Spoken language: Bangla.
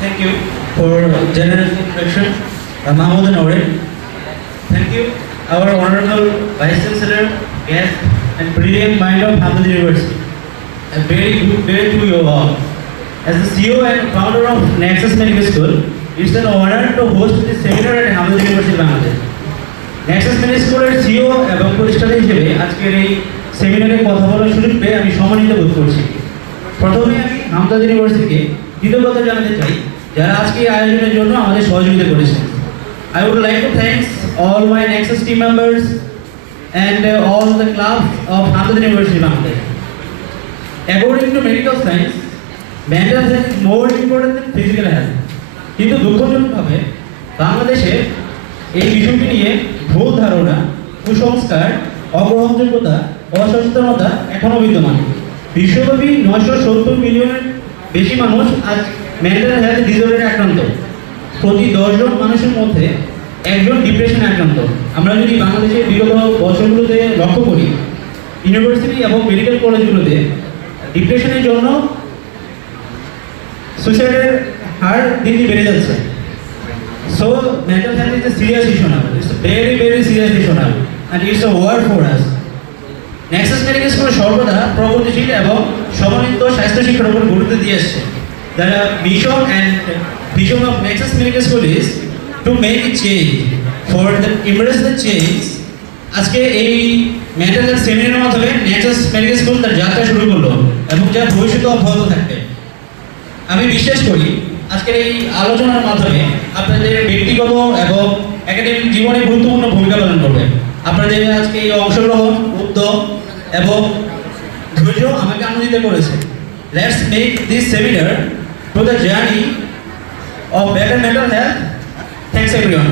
Thank you for generous introduction, Mahmoud and Oren. Thank you, our honorable Vice Chancellor, guest, and brilliant mind of Hamad University. A very good day to you all. As the CEO and founder of Nexus Medical School, it's an honor to host this seminar at Hamad University, Bangladesh. Nexus Medical School CEO এবং প্রতিষ্ঠাতা হিসেবে আজকের এই সেমিনারে কথা বলার সুযোগ পেয়ে আমি সম্মানিত বোধ করছি। প্রথমে আমি হামদাদ ইউনিভার্সিটিকে কৃতজ্ঞতা জানাতে চাই যারা আজকে এই আয়োজনের জন্য আমাদের সহযোগিতা করেছেন। I would like to thank all my Nexus team members and all the clubs of Hamdad University, Bangladesh. According to medical science, mental health is more important than physical health. কিন্তু দুঃখজনকভাবে বাংলাদেশে এই বিষয়টি নিয়ে ভুল ধারণা, কুসংস্কার, অগ্রহণযোগ্যতা, অসচেতনতা এখনও বিদ্যমান। বিশ্বব্যাপী 970 মিলিয়নের বেশি মানুষ আজ মেন্টাল হেলথ ডিসঅর্ডারে আক্রান্ত। প্রতি 10 জন মানুষের মধ্যে একজন ডিপ্রেশনে আক্রান্ত। আমরা যদি বাংলাদেশের বিগত বছরগুলোতে লক্ষ্য করি, ইউনিভার্সিটি এবং মেডিকেল কলেজগুলোতে ডিপ্রেশনের জন্য সুইসাইডের হার দিন দিন বেড়ে যাচ্ছে। So mental health is a serious issue now. It's a very, very serious issue now, and it's a war for us. Nexus Medical School সর্বদা প্রগতিশীল এবং সমন্বিত স্বাস্থ্য শিক্ষার উপর গুরুত্ব দিয়ে আসছে। The mission and vision of Nexus Medical School is to make a change. For the embrace the change, আজকে এই মেন্টাল হেলথ সেমিনারের মাধ্যমে Nexus Medical School তার যাত্রা শুরু করলো এবং যার ভবিষ্যতে অব্যাহত থাকবে। আমি বিশ্বাস করি আজকের এই আলোচনার মাধ্যমে আপনাদের ব্যক্তিগত এবং একাডেমিক জীবনে গুরুত্বপূর্ণ ভূমিকা পালন করবে। আপনাদের আজকে এই অংশগ্রহণ, উদ্যোগ এবং ধৈর্য আমাকে আনন্দিত করেছে। Let's make this seminar to the journey of better mental health. Thanks everyone.